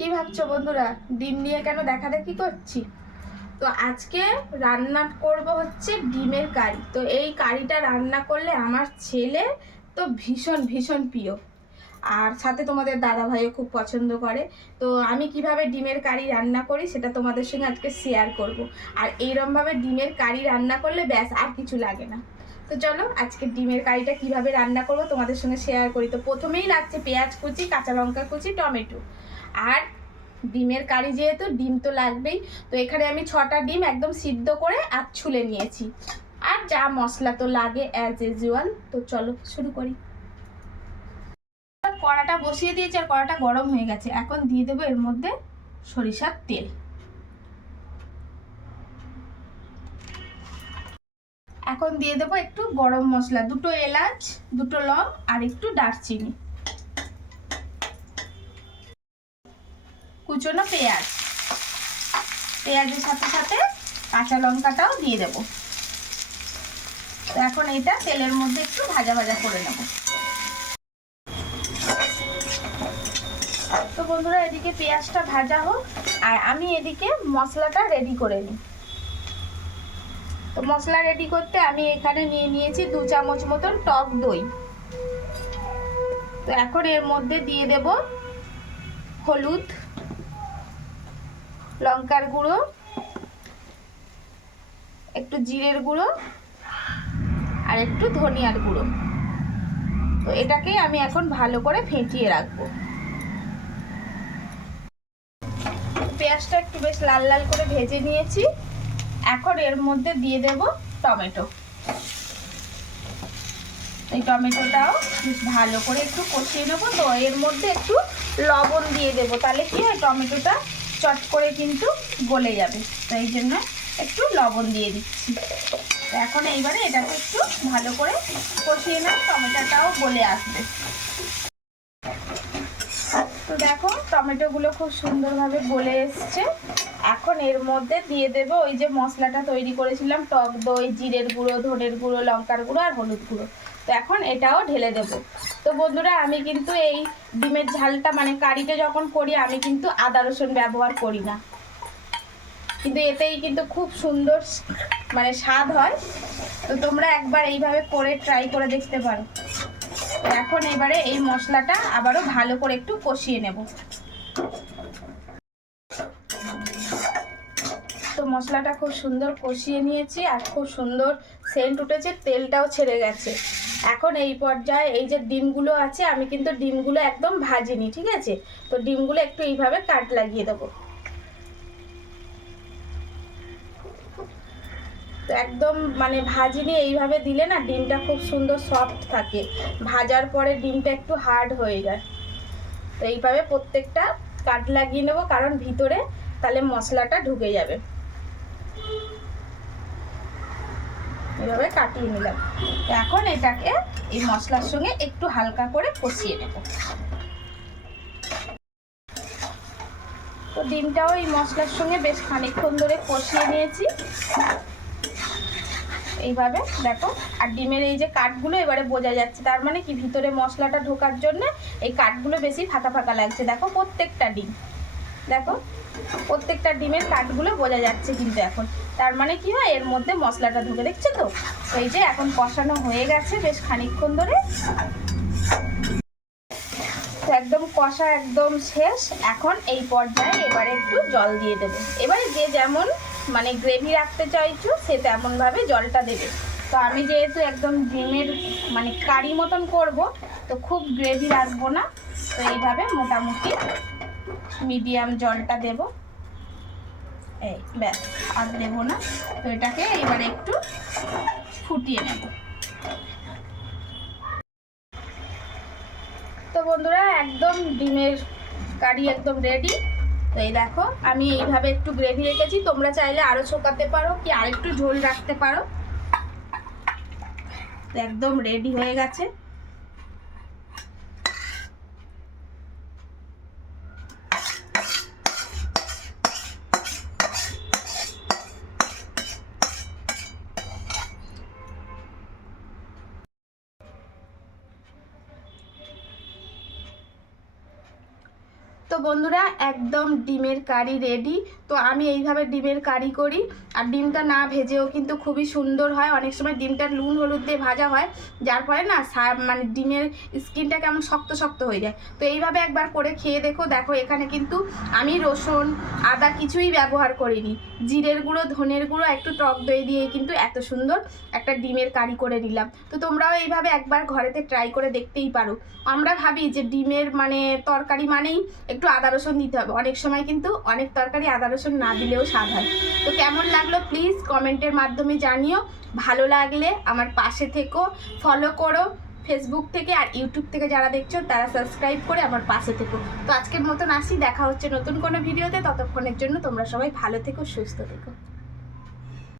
কি ভাবছ বন্ধুরা? ডিম নিয়ে কেন দেখা দেখি করছি? তো আজকে রান্না করব হচ্ছে ডিমের কারি। তো এই কারিটা রান্না করলে আমার ছেলে তো ভীষণ ভীষণ প্রিয়। আর সাথে তোমাদের দাদা ভাইও খুব পছন্দ করে। তো আমি কীভাবে ডিমের কারি রান্না করি সেটা তোমাদের সঙ্গে আজকে শেয়ার করব। আর এইরমভাবে ডিমের কারি রান্না করলে ব্যাস আর কিছু লাগে না। তো চলো আজকে ডিমের কারিটা কীভাবে রান্না করব তোমাদের সঙ্গে শেয়ার করি। তো প্রথমেই লাগছে পেঁয়াজ কুচি, কাঁচা লঙ্কা কুচি, টমেটো। আর ডিমের কারি যেহেতু, ডিম তো লাগবেই, তো এখানে আমি ছটা ডিম একদম সিদ্ধ করে আর ছুলে নিয়েছি। আর যা মশলা তো লাগে অ্যাজ ইউজুয়াল তো চলো শুরু করি। কড়াটা বসিয়ে দিয়েছি আর কড়াটা গরম হয়ে গেছে। এখন দিয়ে দেবো এর মধ্যে সরিষার তেল। এখন দিয়ে দেবো একটু গরম মশলা, দুটো এলাচ, দুটো লং আর একটু দারচিনি। কুচনো পেঁয়াজ। পেঁয়াজের সাথে সাথে কাঁচা লঙ্কাটাও দিয়ে দেব। তো এখন এটা তেলের মধ্যে একটু ভাজা ভাজা করে নেব। তো বন্ধুরা, এদিকে পেঁয়াজটা ভাজা হোক, আর আমি এদিকে মশলাটা রেডি করে নিই। তো মশলা রেডি করতে আমি এখানে নিয়ে নিয়েছি দু চামচ মতন টক দই। তো এখন এর মধ্যে দিয়ে দেব হলুদ লঙ্কার গুঁড়ো, একটু জিরের গুঁড়ো, আর একটু ধনিয়ার গুঁড়ো। তো এটাকে আমি এখন ভালো করে ফেটিয়ে রাখব। পেঁয়াজটা একটু বেশ লাল লাল করে ভেজে নিয়েছি। এখন এর মধ্যে দিয়ে দেব টমেটো। এই টমেটোটাও বেশ ভালো করে একটু কষিয়ে নেব। তো এর মধ্যে একটু লবণ দিয়ে দেবো। তাহলে কি হয়, টমেটোটা চট করে কিন্তু গলে যাবে। তো এই জন্য একটু লবণ দিয়ে দিচ্ছি। এখন এইবারে এটাকে একটু ভালো করে কষিয়ে নেব টমেটোটাও গলে আসবে। তো দেখো, টমেটোগুলো খুব সুন্দরভাবে গলে এসছে। এখন এর মধ্যে দিয়ে দেবো ওই যে মশলাটা তৈরি করেছিলাম, টক দই, জিরের গুঁড়ো, ধনের গুঁড়ো, লঙ্কার গুঁড়ো আর হলুদ গুঁড়ো। তো এখন এটাও ঢেলে দেবো। তো বন্ধুরা, আমি কিন্তু এই ডিমের ঝালটা মানে কারিটা যখন করি, আমি কিন্তু আদা রসুন ব্যবহার করি না। কিন্তু এতেই কিন্তু খুব সুন্দর মানে স্বাদ হয়। তো তোমরা একবার এইভাবে করে ট্রাই করে দেখতে পারো। এখন এবারে এই মশলাটা আবারও ভালো করে একটু কষিয়ে নেব। তো মশলাটা খুব সুন্দর কষিয়ে নিয়েছি, আর খুব সুন্দর সেন্ট উঠেছে, তেলটাও ছেড়ে গেছে। এখন এই পর্যায়ে এই যে ডিমগুলো আছে, আমি কিন্তু ডিমগুলো একদম ভাজিনি, ঠিক আছে? তো ডিমগুলো একটু এইভাবে কাট লাগিয়ে দেবো। একদম মানে ভাজিনি, এইভাবে দিলে না ডিমটা খুব সুন্দর সফট থাকে। ভাজার পরে ডিমটা একটু হার্ড হয়ে যায়। তো এইভাবে প্রত্যেকটা কাট লাগিয়ে নেব, কারণ ভিতরে তাহলে মশলাটা ঢুকে যাবে। এভাবে কাটিয়ে নিলাম। এখন এটাকে এই মশলার সঙ্গে একটু হালকা করে কষিয়ে নেব। তো ডিমটাও এই মশলার সঙ্গে বেশ খানিকক্ষণ ধরে কষিয়ে নিয়েছি। এইভাবে দেখো, আর ডিমের এই যে কাঠগুলো এবারে বোঝা যাচ্ছে, তার মানে কি ভিতরে মশলাটা ঢোকার জন্য এই কাঠগুলো বেশি ফাঁকা ফাঁকা লাগছে। দেখো প্রত্যেকটা ডিম। দেখো, প্রত্যেকটা ডিমের কাঠগুলো বোঝা যাচ্ছে কিন্তু এখন। তার মানে কি হয়? এর মধ্যে মশলাটা ঢুকে, দেখছ তো? এই যে এখন কষানো হয়ে গেছে বেশ খানিকক্ষণ ধরে। একদম কষা একদম শেষ। এখন এই পর্যায়ে এবারে একটু জল দিয়ে দেবো। এবারে যে যেমন মানে গ্রেভি রাখতে চাইছো, সে তেমনভাবে জলটা দেবে। তো আমি যেহেতু একদম ডিমের মানে কারি মতন করব, তো খুব গ্রেভি রাখব না। তো এইভাবে মোটামুটি মিডিয়াম জলটা দেব। এই ব্যাস, আর দেবো না। তো এটাকে এবারে একটু ফুটিয়ে নেব। তো বন্ধুরা, একদম ডিমের কারি একদম রেডি তো এই দেখো, আমি এইভাবে একটু গ্রেভি রেখেছি। তোমরা চাইলে আরও শোকাতে পারো কি আরেকটু ঝোল রাখতে পারো। একদম রেডি হয়ে গেছে। বন্ধুরা, একদম ডিমের কারি রেডি তো আমি এইভাবে ডিমের কারি করি। আর ডিমটা না ভেজেও কিন্তু খুবই সুন্দর হয়। অনেক সময় ডিমটা নুন হলুদ দিয়ে ভাজা হয়। যার ফলে না মানে ডিমের স্কিনটা কেমন শক্ত শক্ত হয়ে যায়। তো এইভাবে একবার করে খেয়ে দেখো। দেখো, এখানে কিন্তু আমি রসুন, আদা কিছুই ব্যবহার করিনি। জিরের গুঁড়ো, ধনের গুঁড়ো, একটু টক দই দিয়ে কিন্তু এত সুন্দর একটা ডিমের কারি করে নিলাম। তো তোমরাও এইভাবে একবার ঘরেতে ট্রাই করে দেখতেই পারো। আমরা ভাবি যে ডিমের মানে তরকারি মানেই একটু আদা রসুন দিতে হবে। অনেক সময় কিন্তু অনেক তরকারি আদা রসুন না দিলেও স্বাদ হয়। তো কেমন লাগল প্লিজ কমেন্টের মাধ্যমে জানিও। ভালো লাগলে আমার পাশে থেকো ফলো করো ফেসবুক থেকে আর ইউটিউব থেকে যারা দেখছ তারা সাবস্ক্রাইব করে আমার পাশে থেকো। তো আজকের মতন আসি, দেখা হচ্ছে নতুন কোনো ভিডিওতে ততক্ষণের জন্য তোমরা সবাই ভালো থেকো, সুস্থ থেকো।